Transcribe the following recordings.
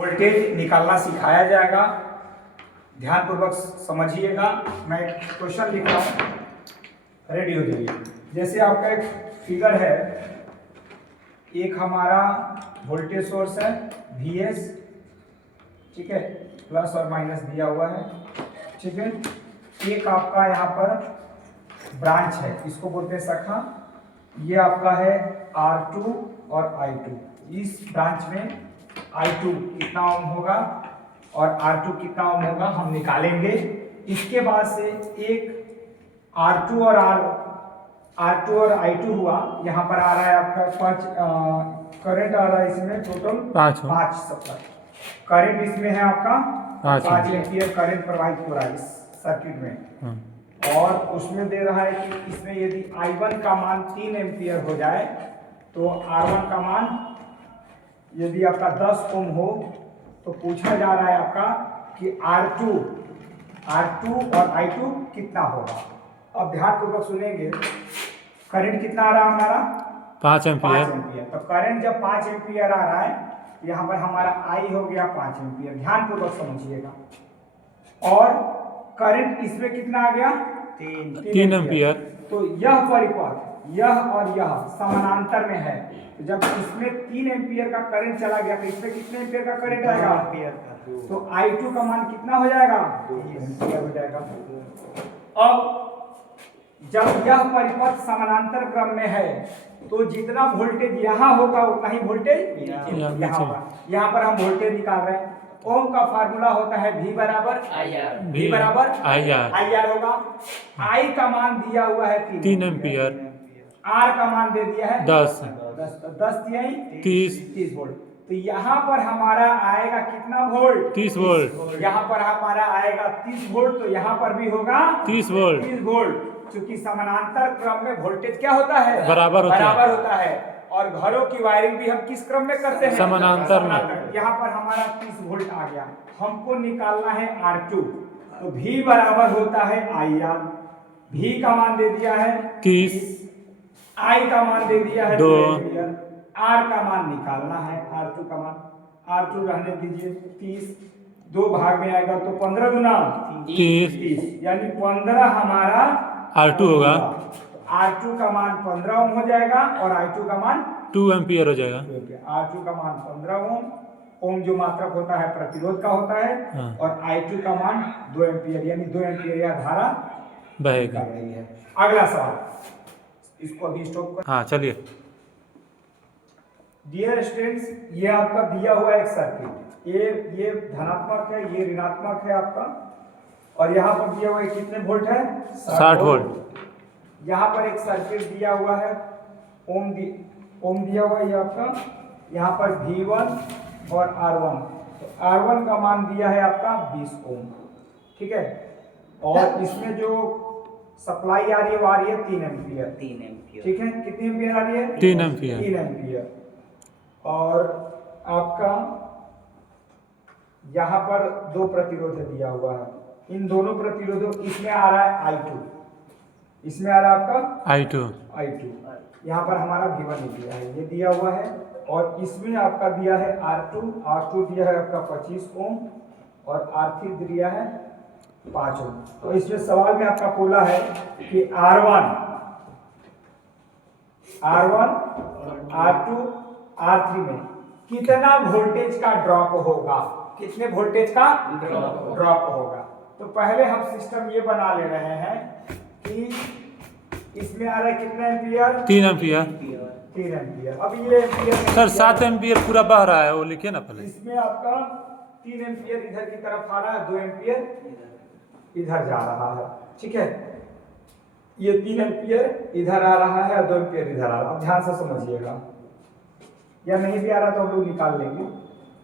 Voltage निकालना सिखाया जाएगा। ध्यानपूर्वक समझिएगा। मैं क्वेश्चन लिख रहा हूँ, रेडी हो जाइए। जैसे आपका एक फिगर है, एक हमारा वोल्टेज सोर्स है Vs, ठीक है, प्लस और माइनस दिया हुआ है, ठीक है। एक आपका यहाँ पर ब्रांच है, इसको बोलते हैं शाखा। ये आपका है R2 और I2। इस ब्रांच में I2 कितना ओम होगा और R2 कितना ओम होगा हम निकालेंगे। इसके बाद से एक R2 और I2 हुआ। यहाँ पर आ रहा है आपका करंट आ रहा है इसमें टोटल 5 सप्लाई। करंट इसमें है आपका 5 एम्पीयर करंट प्रवाहित हो रहा है इस सर्किट में। और उसमें दे रहा है कि इसमें यदि I1 का मान 3 एम्पीयर हो जाए तो R1 का मान यदि आपका 10 ओम हो तो पूछा जा रहा है आपका कि R2 और I2 कितना होगा। अब ध्यानपूर्वक सुनेंगे। करंट कितना आ रहा है हमारा 5 एम्पीयर। तो करंट जब 5 एम्पीयर आ रहा है, यहाँ पर हमारा I हो गया 5 एम्पीयर। ध्यानपूर्वक समझिएगा। और करंट इसमें कितना आ गया 3 एम्पीयर। तो यह परिपथ, यह और यह समानांतर में है। तो जब इसमें 3 एम्पीयर का करंट चला गया तो इसमें कितने एम्पीयर का करंट आएगा तो I2 का मान कितना हो जाएगा 2 एम्पीयर हो जाएगा। अब जब यह परिपथ समानांतर क्रम में है तो जितना वोल्टेज यहाँ होगा उतना ही वोल्टेज यहाँ पर हम वोल्टेज निकाल रहे हैं। ओम का फार्मूला होता है V बराबर IR होगा। I का मान दिया हुआ है 3 एम्पीयर। R का मान दे दिया है 10 दिया ही 30 वोल्ट। तो यहाँ पर हमारा आएगा कितना वोल्ट 30 वोल्ट। यहाँ पर हमारा आएगा 30 वोल्ट। तो यहाँ पर भी होगा 30 वोल्ट। क्योंकि समानांतर क्रम में वोल्टेज क्या होता है बराबर होता है। और घरों की वायरिंग भी हम किस क्रम में करते हैं समानांतर में। यहाँ पर हमारा 30 वोल्ट आ गया। हमको निकालना है R2। तो V बराबर होता है IR। V का मान दे दिया है 30, I का मान दे दिया है 2 एम्पीयर। R का मान निकालना है। R2 का मान R2 रहने दीजिए 30, 2 भाग में आएगा तो 15 गुना 30 यानी 15 हमारा R2 होगा। R2 का मान 15 ओम हो जाएगा और I2 का मान 2 एम्पीयर हो जाएगा। R2 का मान 15 ओम जो मात्रक होता है प्रतिरोध का होता है। और I2 का मान 2 एम्पीयर यानी 2 एम्पीयर यह धारा बहेगी। अगला सवाल, इसको अभी स्टॉप कर। हाँ चलिए। डियर स्टूडेंट्स, ये आपका दिया हुआ एक सर्किट, ये धनात्मक है, ये ऋणात्मक है आपका। और यहाँ पर दिया हुआ है कितने वोल्ट है 60 वोल्ट। यहाँ पर एक सर्किट दिया हुआ है, ओम दिया हुआ है ये आपका। यहाँ पर V1 और R1। तो R1 का मान दिया है आपका 20 ओम, ठीक है। और इसमें जो सप्लाई आ रही है वो आ रही है 3 एम्पीयर, ठीक है। कितनी एम्पीयर आ रही है 3 एम्पीयर। 3 एम्पीयर। और आपका यहाँ पर 2 प्रतिरोध दिया हुआ है। इन दोनों प्रतिरोधों, इसमें आ रहा है I2, इसमें आ रहा है आपका I2। यहाँ पर हमारा V1 दिया है, ये दिया हुआ है। और इसमें आपका दिया है R2 दिया है आपका 25 ओम और R3 दिया है 5 ओम। तो इसमें सवाल में आपका बोला है कि R1, R2, R3 में कितना वोल्टेज का ड्रॉप होगा, कितने वोल्टेज का ड्रॉप होगा। तो पहले हम सिस्टम ये बना ले रहे हैं कि इसमें आ रहा है कितना एम्पीयर 3 एम्पीयर। 3 एम्पीयर। अब ये एम्पीयर सर 7 एम्पीयर पूरा बह रहा है, वो लिखिए ना पहले। इसमें आपका 3 एम्पीयर इधर की तरफ आ रहा है, 2 एम्पीयर इधर जा रहा है, ठीक है। ये 3 एम्पीयर इधर आ रहा है और 2 एम्पीयर इधर आ रहा है। अब ध्यान से समझिएगा, या नहीं भी आ रहा तो हम लोग निकाल लेंगे।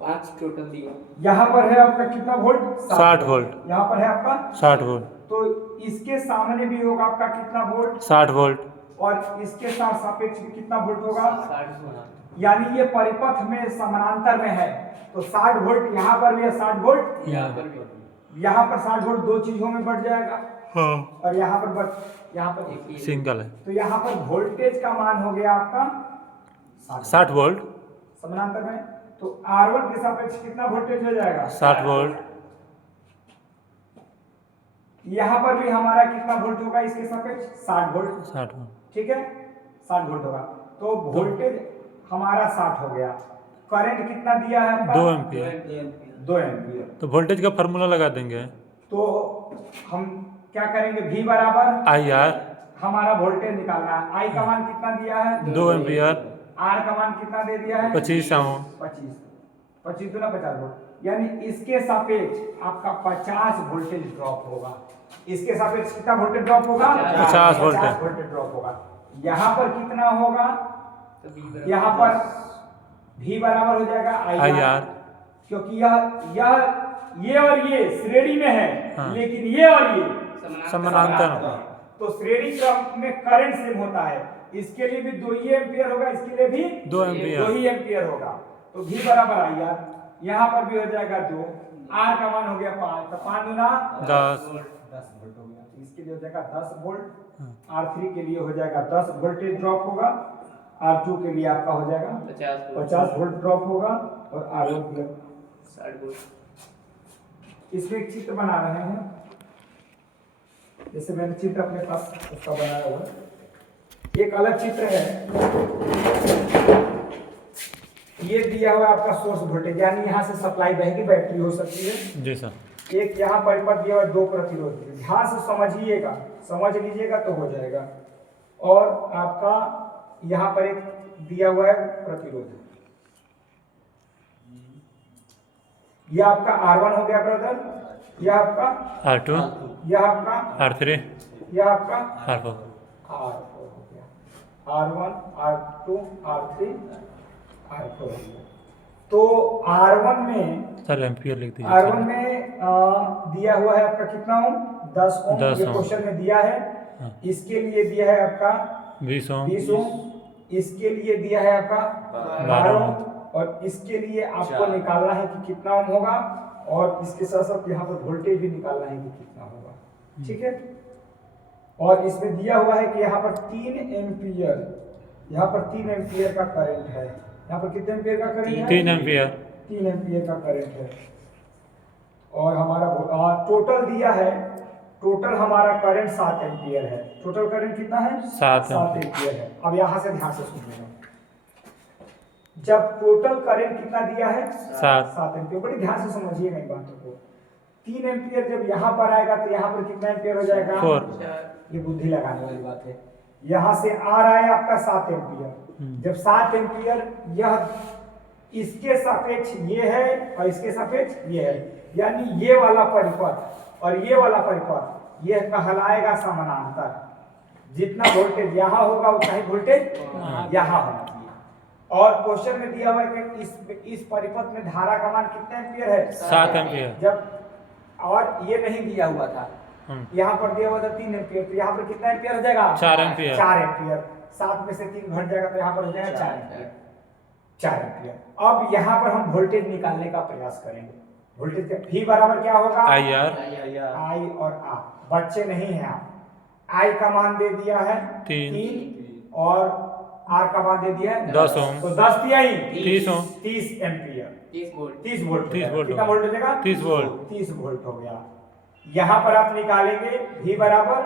5 टोटल दिया। यहाँ पर है आपका कितना वोल्ट 60 वोल्ट। यहाँ पर है आपका 60 वोल्ट। तो इसके सामने भी होगा आपका कितना वोल्ट 60 वोल्ट। और इसके साथ सापेक्ष में कितना वोल्ट होगा 60। यानी ये परिपथ में समानांतर में है। तो 60 वोल्ट यहाँ पर भी है, 60 वोल्ट यहाँ पर यहाँ पर 60 वोल्ट 2 चीजों में बढ़ जाएगा। हाँ। और यहाँ पर सिंगल है। तो यहाँ पर वोल्टेज का मान हो गया आपका 60 वोल्ट समानांतर में। तो R1 के सापेक्ष कितना वोल्टेज हो जाएगा? 60 वोल्ट। यहाँ पर भी हमारा कितना वोल्ट होगा इसके सापेक्ष? 60 वोल्ट। 60 वोल्ट। ठीक है, 60 वोल्ट होगा। तो वोल्टेज हमारा 60 हो गया। करंट कितना दिया है आपका? 2 एम्पियर। 2 एम्पियर। तो वोल्टेज का फार्मूला लगा देंगे। तो हम क्या करेंगे? V बराबर IR। हमारा वोल्टेज निकालना है। I का मान कितना दिया है? 2 एम्पियर। R का मान कितना दे दिया है? 25 ओम। 25 दूना 50 वोल्ट, यानी इसके सापेक्ष आपका 50 वोल्टेज ड्रॉप होगा। इसके सापेक्ष कितना वोल्टेज ड्रॉप होगा? 50 वोल्टेज ड्रॉप होगा। यहाँ पर कितना होगा? यहाँ पर V बराबर हो जाएगा IR, क्योंकि ये और ये श्रेणी में है। हाँ। लेकिन ये और ये समानांतर होगा। तो श्रेणी क्रम में करंट सेम होता है। इसके लिए भी 2 ही एम्पियर होगा, इसके लिए भी 2 एम्पियर। 2 ही एम्पियर होगा। तो V बराबर IR, यहाँ पर भी हो जाएगा 2, R का मान हो गया 5, तो 5 दूना 10 वोल्ट हो गया। तो इसके लिए हो जाएगा 10 वोल्ट। R3 के लिए हो जाएगा 10 वोल्टेज ड्रॉप होगा। R2 के लिए आपका हो जाएगा 50 वोल्ट ड्रॉप होगा। और R1 के लिए 60 वोल्ट। इसमें एक चित्र बना रहे हैं, जैसे मैंने चित्र अपने पास उसका बनाया हुआ है। एक अलग चित्र है, ये दिया हुआ आपका सोर्स वोल्टेज, यानी यहाँ से सप्लाई बहेगी, बैटरी हो सकती है। जी सर। एक यहाँ परिपथ दिया हुआ 2 प्रतिरोध, ध्यान से समझिएगा, समझ लीजिएगा तो हो जाएगा। और आपका यहाँ पर एक दिया हुआ है प्रतिरोध, यह आपका R1 हो गया ब्रदर, यह आपका R2, यह आपका R3, यह आपका R4। R4 हो गया। R1, R2, R3, R4 हो गया। तो R1 में सर एम्पियर लिख दीजिए। R1 में दिया हुआ है आपका कितना ओम? 10 ओम। 10 ये ओम। क्वेश्चन में दिया है। हाँ। इसके लिए दिया है आपका 20 ओम। 20 ओम। इसके लिए दिया है आपका 12 ओम। और इसके लिए आपको निकालना है कि कितना ओम होगा, और इसके साथ साथ यहाँ पर वोल्टेज भी निकालना है कि कितना होगा। ठीक है, और इसमें दिया हुआ है कि यहाँ पर 3 एम्पियर, यहाँ पर 3 एम्पियर का करंट है। यहाँ पर कितने एम्पियर का करंट है? 3 एम्पियर। 3 एम्पियर का करंट है। और हमारा टोटल दिया है, टोटल हमारा करंट 7 एम्पियर है। टोटल करंट कितना है? 7 एम्पियर है। अब यहाँ से ध्यान से सुनिएगा, जब टोटल करंट कितना दिया है? 7 एम्पियर। बड़ी ध्यान से समझिएगा इन बातों को। 3 एम्पियर जब यहाँ पर आएगा तो यहाँ पर कितना एम्पियर हो जाएगा? 4। ये बुद्धि लगाने वाली बात है। यहाँ से आ रहा है आपका 7 एम्पियर। जब 7 एम्पियर, यह इसके सापेक्ष ये है और इसके सापेक्ष ये है, यानी ये वाला परिपथ और ये वाला परिपथ, यह कहलाएगा समानांतर। जितना वोल्टेज यहाँ होगा उतना ही वोल्टेज यहाँ होना चाहिए। और क्वेश्चन में दिया हुआ है कि इस परिपथ में धारा का मान कितना एम्पियर है? 7 एम्पियर। जब और ये नहीं दिया हुआ था, यहाँ पर दिया हुआ था 3 एम्पियर, तो यहाँ पर कितना एम्पियर हो जाएगा? 4 एम्पियर। 4 एम्पियर। 7 में से 3 घट जाएगा तो यहाँ पर हो जाएगा 4 एम्पियर। 4 एम्पियर। अब यहाँ पर हम वोल्टेज निकालने का प्रयास करेंगे। वोल्टेज का V बराबर क्या होगा? IR। I और R। बच्चे नहीं है आप। I का मान दे दिया है 3 और R का मान दे दिया है 10 ओम। तो 10 दिया ही 30 ओम। 30 एम्पियर। 30 वोल्ट। 30 वोल्ट। 30 वोल्ट कितना होगा। वोल्ट हो जाएगा? 30 वोल्ट। 30 वोल्ट हो गया। यहाँ पर आप निकालेंगे V बराबर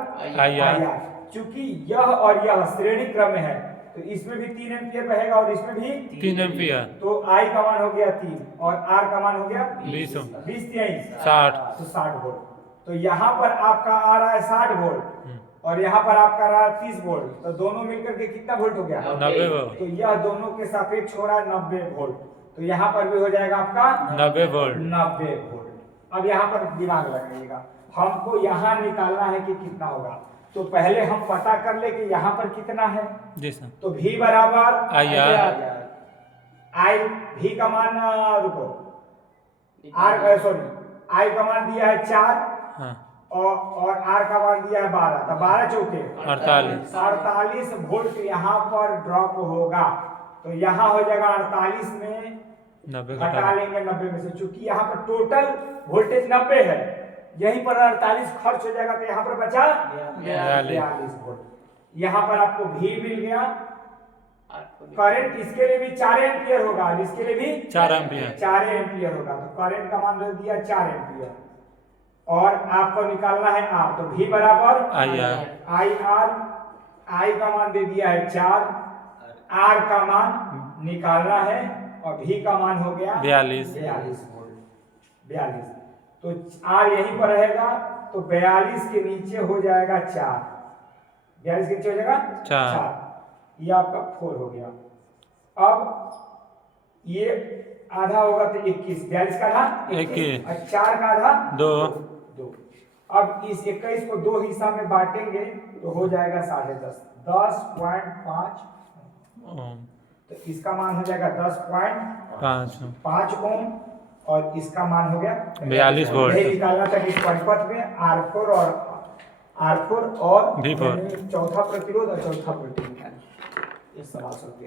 IR। चूंकि यह और यह श्रेणी क्रम में है तो इसमें भी 3 एम्पियर बहेगा और इसमें भी 3 एम्पियर। तो I का मान हो गया 3 और R का मान हो गया 20 ओम। 20 3 60। तो 60 वोल्ट। तो यहाँ पर आपका आ रहा है 60 वोल्ट और यहाँ पर आपका आ रहा है 30 वोल्ट, तो दोनों मिलकर के कितना वोल्ट हो गया? 90 वोल्ट। तो यह दोनों के सापेक्ष हो रहा है 90 वोल्ट। तो यहाँ पर भी हो जाएगा आपका 90 वोल्ट। 90 वोल्ट। अब यहाँ पर दिमाग लगाइएगा, हमको यहाँ निकालना है कि कितना होगा। तो पहले हम पता कर ले कि यहाँ पर कितना है। जी सर। तो V बराबर IR। V का मान रुको, I का मान दिया है 4 हाँ। और R का मान दिया है 12, तो 12 चौके 48 वोल्ट यहाँ पर ड्रॉप होगा। तो यहाँ हो जाएगा 48 में 90 घटा लेंगे 90 में से, चूंकि यहाँ पर टोटल वोल्टेज 90 है, यहीं पर 48 खर्च हो जाएगा तो यहाँ पर बचा 42 वोल्ट। यहाँ पर आपको V मिल गया करंट इसके लिए भी 4 एम्पियर होगा, इसके लिए भी 4 एम्पियर 4 एम्पियर होगा। तो करंट का मान दे दिया 4 एम्पियर और आपको निकालना है आर, तो V बराबर IR आई का मान दे दिया है 4, आर का मान निकालना है और V का मान हो गया 42 वोल्ट 42। तो आर यहीं पर रहेगा, तो 42 के नीचे हो जाएगा 4, 42 के नीचे हो जाएगा 4, ये आपका 4 हो गया। अब ये आधा होगा तो 21, 42 का आधा 21 और 4 का आधा 2 2। अब इस 21 को 2 हिस्सा में बांटेंगे तो हो जाएगा 10.5 10.5 ओम तो इसका मान हो जाएगा 10.5 ओम और इसका मान हो गया 42 वोल्ट। यही निकालना था कि इस परिपथ में R4 और V4 चौथा प्रतिरोध और चौथा वोल्टेज निकालना। ये सवाल सब